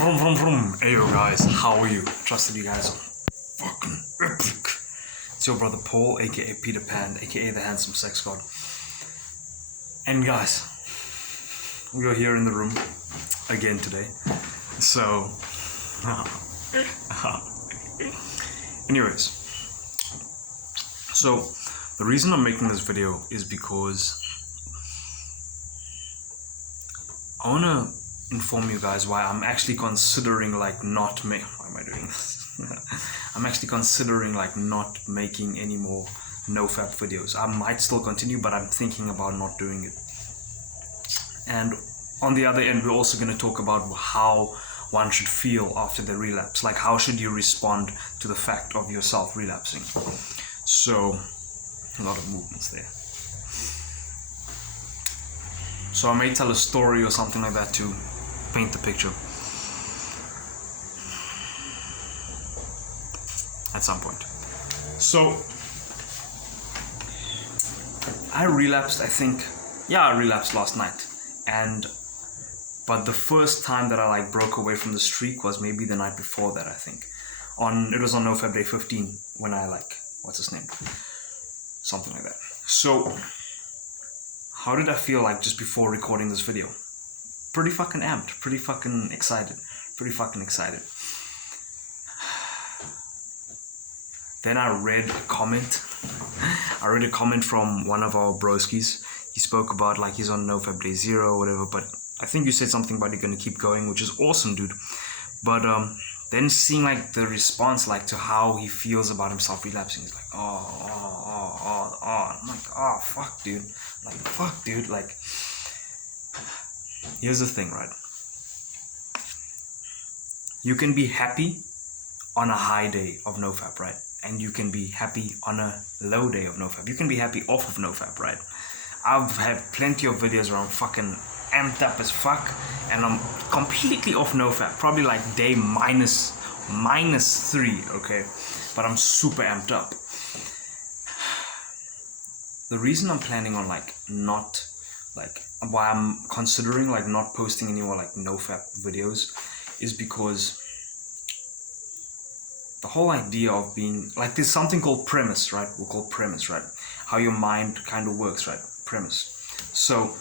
Hey yo guys, how are you? Trusted you guys are fucking epic. It's your brother Paul, aka Peter Pan, aka the handsome sex god. And guys, we are here in the room again today. So, anyways, so the reason I'm making this video is because I wanna inform you guys why I'm actually considering why am I doing this? I'm actually considering not making any more Nofap videos. I might still continue, but I'm thinking about not doing it. And on the other end, we're also going to talk about how one should feel after the relapse. Like, how should you respond to the fact of yourself relapsing? So, a lot of movements there. So I may tell a story or something like that to paint the picture at some point. So I relapsed, I relapsed last night, but the first time that I broke away from the streak was maybe the night before that. I think it was on Nofap day 15 when I what's his name, something like that. So how did I feel just before recording this video? Pretty fucking amped, pretty fucking excited. Then I read a comment from one of our broskies. He spoke about he's on Nofap day 0 or whatever, but I think you said something about you're gonna keep going, which is awesome, dude. But then seeing the response to how he feels about himself relapsing, he's like, oh. I'm like, oh fuck, dude. Here's the thing, right? You can be happy on a high day of Nofap, right? And you can be happy on a low day of Nofap. You can be happy off of Nofap, right? I've had plenty of videos where I'm fucking amped up as fuck and I'm completely off Nofap, probably day minus 3, okay? But I'm super amped up. The reason I'm planning on why I'm considering not posting any more Nofap videos is because the whole idea of being there's something called premise, right? We'll call premise, right? How your mind kind of works, right? Premise. So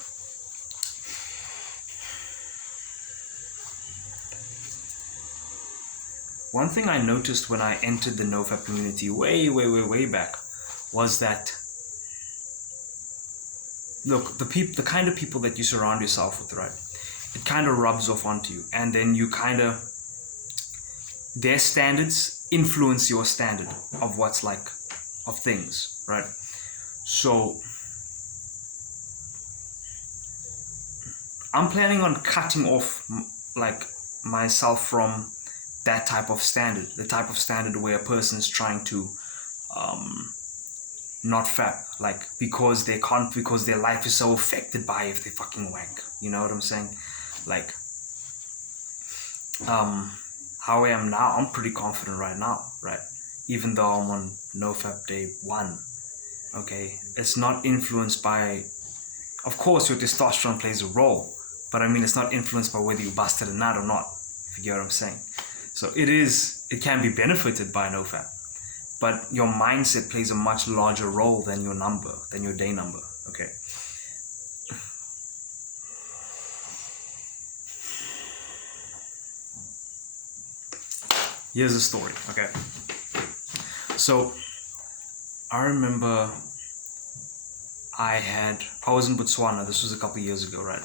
one thing I noticed when I entered the Nofap community way back was that, look, the kind of people that you surround yourself with, right? It kind of rubs off onto you, and then you their standards influence your standard of what's of things, right? So I'm planning on cutting off myself from that type of standard, the type of standard where a person is trying to not fap, because they can't, because their life is so affected by if they fucking wank. You know what I'm saying? How I am now, I'm pretty confident right now, right? Even though I'm on Nofap day 1, okay? It's not influenced by, of course your testosterone plays a role, but it's not influenced by whether you busted a nut or not, if you get what I'm saying. So it can be benefited by Nofap, but your mindset plays a much larger role than your number, than your day number, okay? Here's the story, okay? So I remember I was in Botswana. This was a couple years ago, right?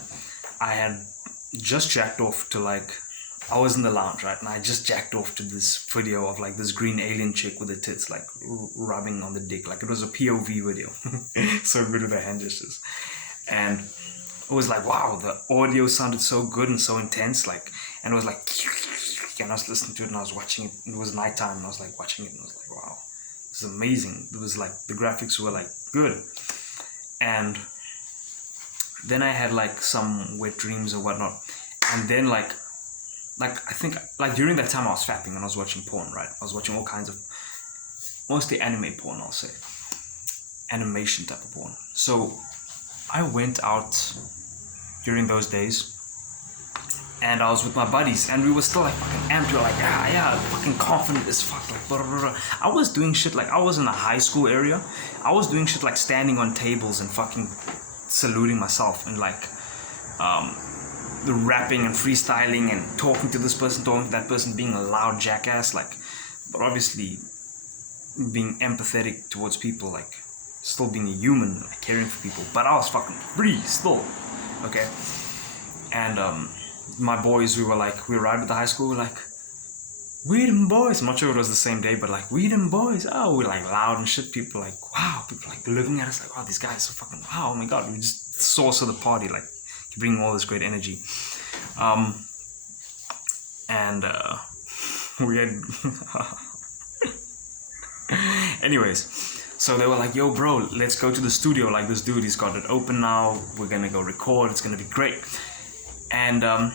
I had just jacked off to I was in the lounge, right? And I just jacked off to this video of this green alien chick with the tits rubbing on the dick. It was a POV video. So good with the hand gestures. And it was wow, the audio sounded so good and so intense, and it was and I was listening to it and I was watching it. It was nighttime and I was watching it and I was wow, this is amazing. It was the graphics were good. And then I had some wet dreams or whatnot. And then I think during that time I was fapping and I was watching porn, right? I was watching all kinds of, mostly anime porn, I'll say. Animation type of porn. So I went out during those days and I was with my buddies, and we were still like fucking amped. We were like, yeah, fucking confident as fuck. Like, blah, blah, blah. I was doing shit like I was in a high school area. I was doing shit like standing on tables and fucking saluting myself and like the rapping and freestyling and talking to this person, talking to that person, being a loud jackass, like, but obviously being empathetic towards people, like still being a human, like caring for people. But I was fucking free still, okay. And my boys, we were right at the high school, we were like, we them boys. I'm not sure it was the same day, but like, we them boys. Oh, we're like loud and shit. People like, wow. People like looking at us like, wow, these guys are so fucking, wow, oh my god. We just the source of the party, like bringing all this great energy. We had anyways, so they were like, yo bro, let's go to the studio, like this dude, he's got it open now, we're gonna go record, it's gonna be great. And I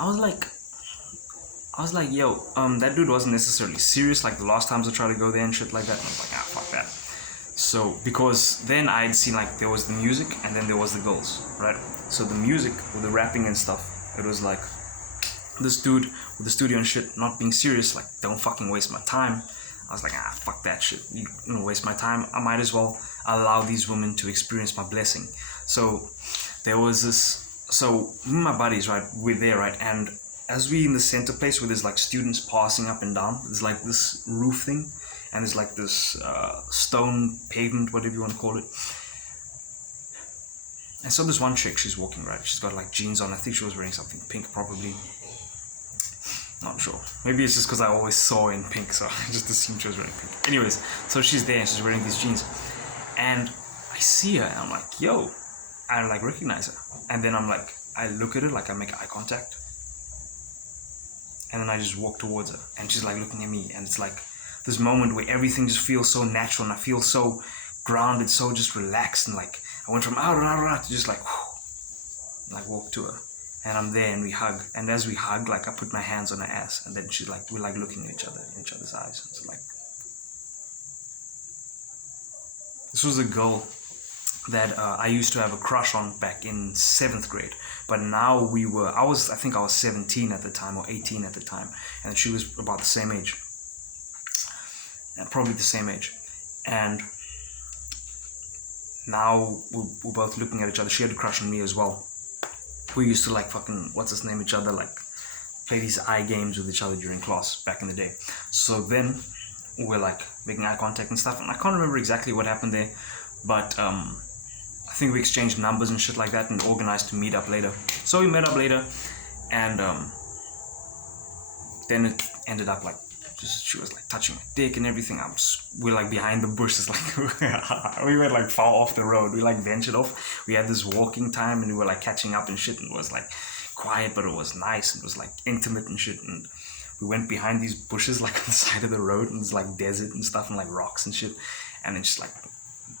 was like, yo, that dude wasn't necessarily serious like the last times I tried to go there and shit like that. And I was like, fuck that. So because then I had seen like there was the music and then there was the girls, right? So the music with the rapping and stuff, it was like this dude with the studio and shit not being serious, like don't fucking waste my time. I was like, fuck that shit. You don't waste my time. I might as well allow these women to experience my blessing. So there was this. So me and my buddies, right, we're there, right, and as we in the center place where there's like students passing up and down, there's like this roof thing, and there's like this stone pavement, whatever you want to call it. And so there's one chick, she's walking, right, she's got like jeans on. I think she was wearing something pink, probably. Not sure. Maybe it's just because I always saw her in pink, so I just assumed she was wearing pink. Anyways, so she's there and she's wearing these jeans, and I see her and I'm like, yo, I like recognize her, and then I'm like, I look at her, like I make eye contact, and then I just walk towards her, and she's like looking at me, and it's like this moment where everything just feels so natural, and I feel so grounded, so just relaxed, and like I went from to just like, whew, like walk to her. And I'm there and we hug. And as we hug, like I put my hands on her ass. And then she's like, we're like looking at each other in each other's eyes. It's like, this was a girl that I used to have a crush on back in 7th grade. But now I think I was 17 at the time or 18 at the time. And she was about the same age. Probably the same age. And now we're both looking at each other. She had a crush on me as well. We used to like fucking, each other, like play these eye games with each other during class back in the day. So then we're like making eye contact and stuff, and I can't remember exactly what happened there, but I think we exchanged numbers and shit like that and organized to meet up later. So we met up later, and then it ended up like she was like touching my dick and everything. We're like behind the bushes, like we were like far off the road. We like ventured off. We had this walking time and we were like catching up and shit, and it was like quiet, but it was nice. It was like intimate and shit, and we went behind these bushes like on the side of the road, and it's like desert and stuff and like rocks and shit, and then just like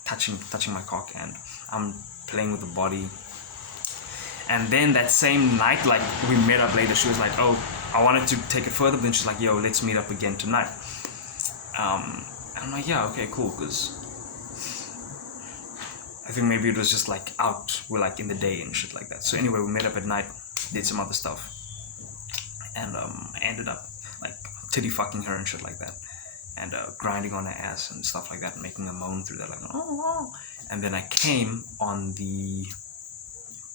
touching my cock, and I'm playing with the body. And then that same night, like we met up later, she was like, oh, I wanted to take it further, but then she's like, yo, let's meet up again tonight. And I'm like, yeah, okay, cool, because I think maybe it was just like out, we're like in the day and shit like that. So anyway, we met up at night, did some other stuff, and I ended up like titty fucking her and shit like that, and grinding on her ass and stuff like that, and making a moan through that, like, oh. And then I came on the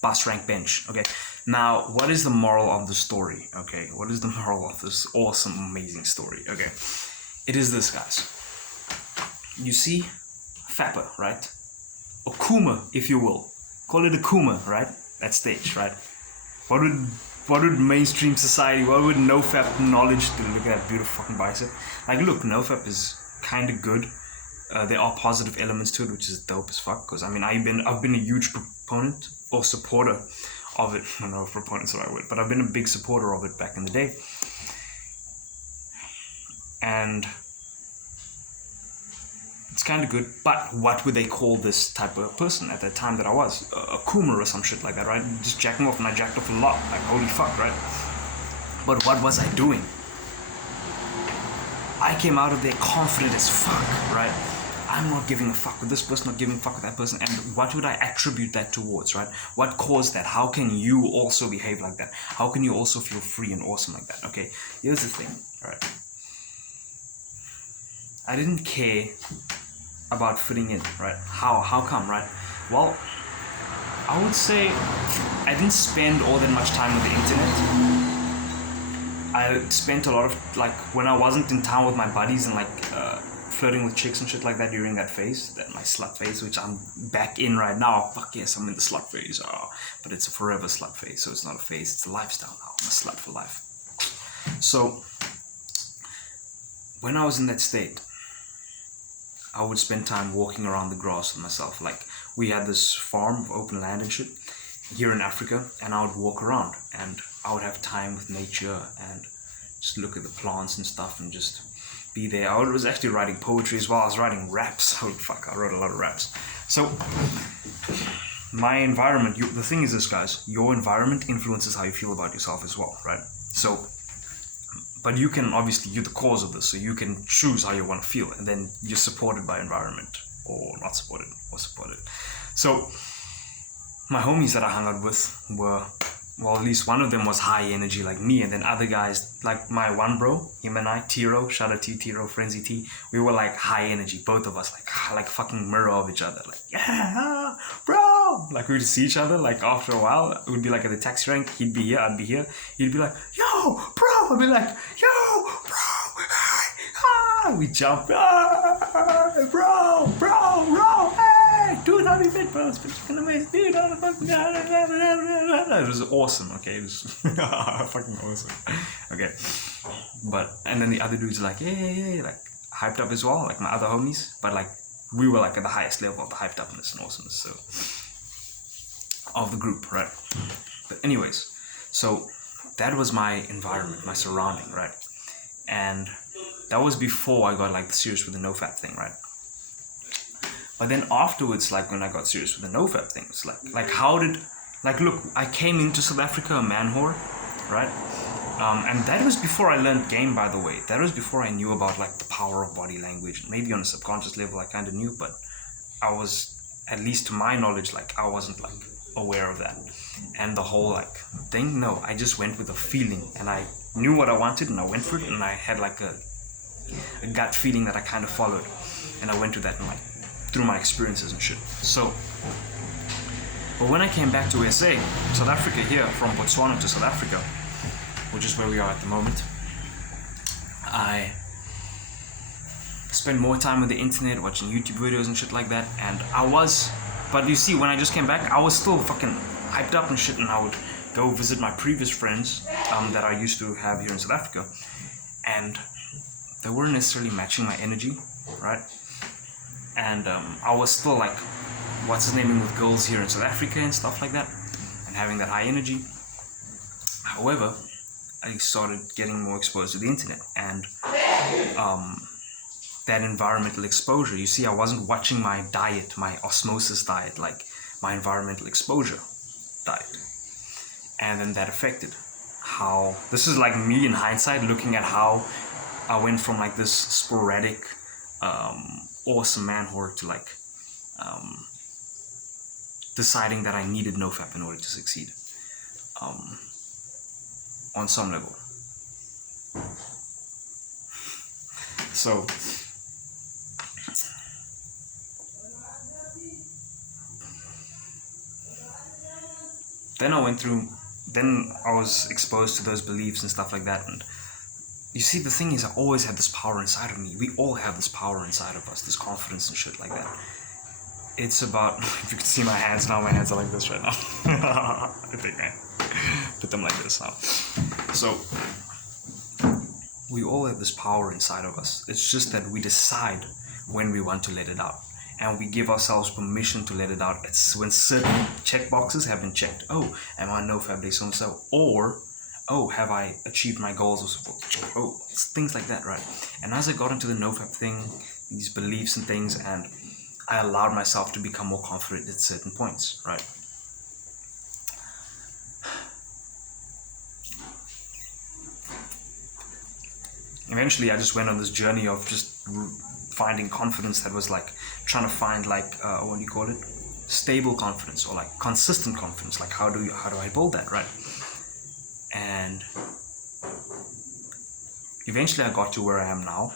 bus rank bench. Okay, now what is the moral of the story? Okay, what is the moral of this awesome, amazing story? Okay, it is this, guys. You see Fapper, right? Or Kuma, if you will. Call it a Kuma, right? That stage, right? What would mainstream society, what would Nofap knowledge to look at that beautiful fucking bicep? Like, look, Nofap is kind of good. There are positive elements to it, which is dope as fuck. Because I mean, I've been a huge proponent or supporter of it. I don't know if proponent's the right word, but I've been a big supporter of it back in the day. And it's kind of good, but what would they call this type of person at that time that I was? A Kuma or some shit like that, right? Just jacking off, and I jacked off a lot. Like, holy fuck, right? But what was I doing? I came out of there confident as fuck, right? I'm not giving a fuck with this person, not giving a fuck with that person, and what would I attribute that towards, right? What caused that? How can you also behave like that? How can you also feel free and awesome like that? Okay, here's the thing, right? I didn't care about fitting in, right? How come, right? Well, I would say I didn't spend all that much time on the internet. I spent a lot of, like, when I wasn't in town with my buddies and like flirting with chicks and shit like that during that phase, that my slut phase, which I'm back in right now. Fuck yes, I'm in the slut phase. But it's a forever slut phase, so it's not a phase, it's a lifestyle now. I'm a slut for life. So when I was in that state, I would spend time walking around the grass with myself. Like, we had this farm of open land and shit here in Africa, and I would walk around and I would have time with nature and just look at the plants and stuff and just be there. I was actually writing poetry as well. I was writing raps. Oh fuck, I wrote a lot of raps. So my environment, the thing is this, guys, your environment influences how you feel about yourself as well, right? So, but you can, obviously, you're the cause of this, so you can choose how you want to feel, and then you're supported by environment, or not supported, or supported. So my homies that I hung out with were, well, at least one of them was high energy like me, and then other guys, like my one bro, him and I, Tiro, shout out to you, Tiro, Frenzy T, we were like high energy, both of us, like fucking mirror of each other, like, yeah, bro, like we would see each other, like after a while, it would be like at the taxi rank, he'd be here, I'd be here, he'd be like, yo, bro, I'd be like, yo, bro, we jump, bro, hey, dude, how do you fit, bro? It's fucking amazing, dude, how the fuck, it was awesome, okay, it was fucking awesome, okay, but, and then the other dudes like, yeah, like, hyped up as well, like my other homies, but like, we were like at the highest level of the hyped upness and awesomeness, so, of the group, right? But anyways, so, that was my environment, my surrounding, right? And that was before I got like serious with the Nofap thing, right? But then afterwards, like when I got serious with the Nofap thing, it's like how did, like, look, I came into South Africa a man whore, right? And that was before I learned game, by the way. That was before I knew about like the power of body language. Maybe on a subconscious level I kind of knew, but I was, at least to my knowledge, like I wasn't like aware of that. And the whole like thing, no, I just went with a feeling, and I knew what I wanted and I went for it, and I had like a gut feeling that I kind of followed, and I went to that and like through my experiences and shit. So, but when I came back to SA, South Africa here, from Botswana to South Africa, which is where we are at the moment, I spent more time on the internet watching YouTube videos and shit like that, and but you see, when I just came back, I was still fucking hyped up and shit, and I would go visit my previous friends that I used to have here in South Africa, and they weren't necessarily matching my energy, right? And I was still like, what's his name, with girls here in South Africa and stuff like that, and having that high energy. However, I started getting more exposed to the internet and that environmental exposure. You see, I wasn't watching my diet, my osmosis diet, like my environmental exposure diet. And then that affected how, this is like me in hindsight looking at how I went from like this sporadic, awesome man whore to like deciding that I needed Nofap in order to succeed on some level. So then I was exposed to those beliefs and stuff like that, and you see, the thing is, I always had this power inside of me. We all have this power inside of us, this confidence and shit like that. It's about, if you can see my hands now, my hands are like this right now. I think I put them like this now. So, we all have this power inside of us. It's just that we decide when we want to let it out. And we give ourselves permission to let it out. It's when certain check boxes have been checked. Oh, am I Nofap Day so-and-so? Or, oh, have I achieved my goals or so? Oh, it's things like that, right? And as I got into the Nofap thing, these beliefs and things, and I allowed myself to become more confident at certain points, right? Eventually, I just went on this journey of just finding confidence that was like trying to find like what do you call it, stable confidence, or like consistent confidence. Like how do I build that, right? And eventually I got to where I am now,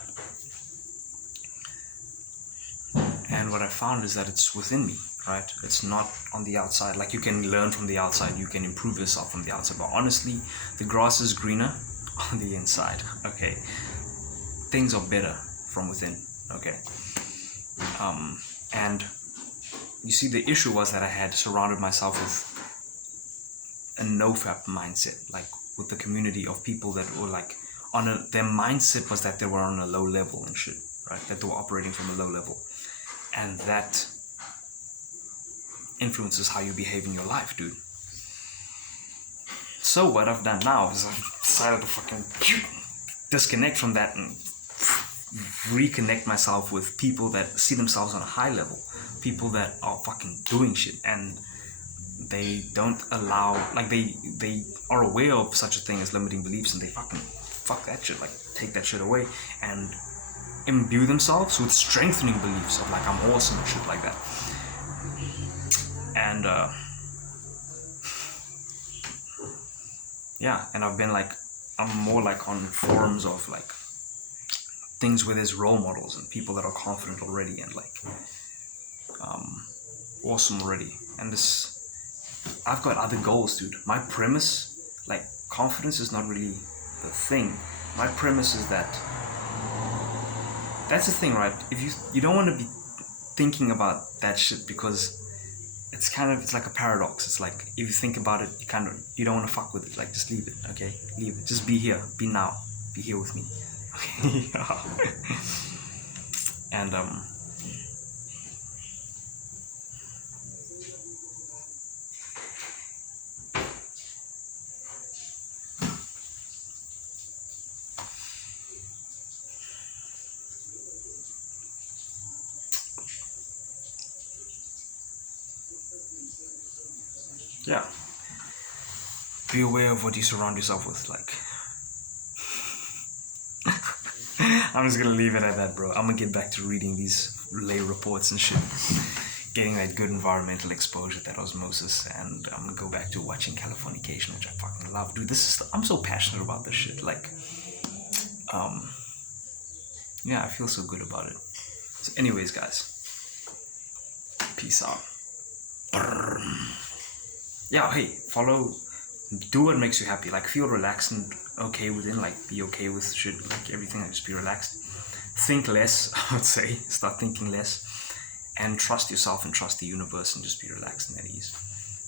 and what I found is that it's within me, right? It's not on the outside. Like you can learn from the outside, you can improve yourself from the outside, but honestly the grass is greener on the inside. Okay, things are better from within. Okay. And you see, the issue was that I had surrounded myself with a Nofap mindset, like with the community of people that were like their mindset was that they were on a low level and shit, right? That they were operating from a low level, and that influences how you behave in your life, dude. So what I've done now is I've decided to fucking disconnect from that and reconnect myself with people that see themselves on a high level, people that are fucking doing shit, and they don't allow, like they are aware of such a thing as limiting beliefs, and they fucking fuck that shit, like take that shit away and imbue themselves with strengthening beliefs of like I'm awesome and shit like that. And yeah, and I've been like, I'm more like on forums of like things where there's role models and people that are confident already and like awesome already. And this, I've got other goals, dude. My premise, like confidence is not really the thing. My premise is that that's the thing, right? If you don't want to be thinking about that shit, because it's like a paradox. It's like if you think about it, you don't want to fuck with it. Like just leave it, okay? Leave it. Just be here, be now, be here with me. Okay. And yeah, be aware of what you surround yourself with. Like I'm just gonna leave it at that, bro. I'm gonna get back to reading these lay reports and shit, getting that good environmental exposure, that osmosis, and I'm gonna go back to watching Californication, which I fucking love, dude. I'm so passionate about this shit. Like yeah, I feel so good about it. So anyways, guys, peace out. Yeah, hey, do what makes you happy. Like feel relaxed and okay within, like be okay with shit, like everything, like just be relaxed. Think less, I would say. Start thinking less, and trust yourself and trust the universe, and just be relaxed and at ease.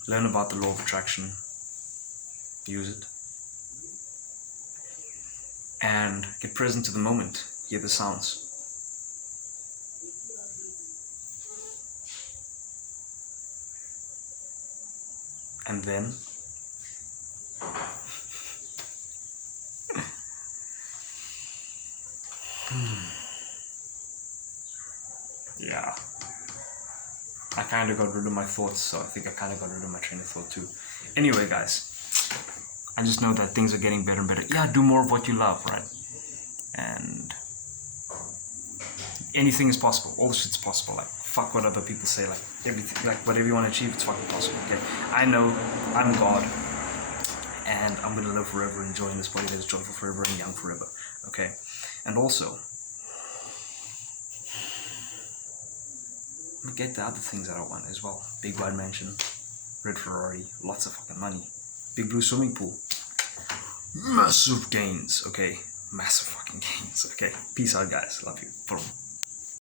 Learn about the law of attraction, use it, and get present to the moment. Hear the sounds. And then yeah, I kind of got rid of my thoughts, so I think I kind of got rid of my train of thought too. Anyway, guys, I just know that things are getting better and better. Yeah, do more of what you love, right? And anything is possible. All the shit's possible. Like fuck what other people say. Like everything, like whatever you want to achieve, it's fucking possible. Okay, I know I'm God, and I'm gonna live forever, enjoying this body that is joyful forever and young forever. Okay, and also I'm gonna get the other things that I want as well. Big wide mansion, red Ferrari, lots of fucking money, big blue swimming pool, massive gains. Okay, massive fucking gains. Okay, peace out, guys. Love you. Boom.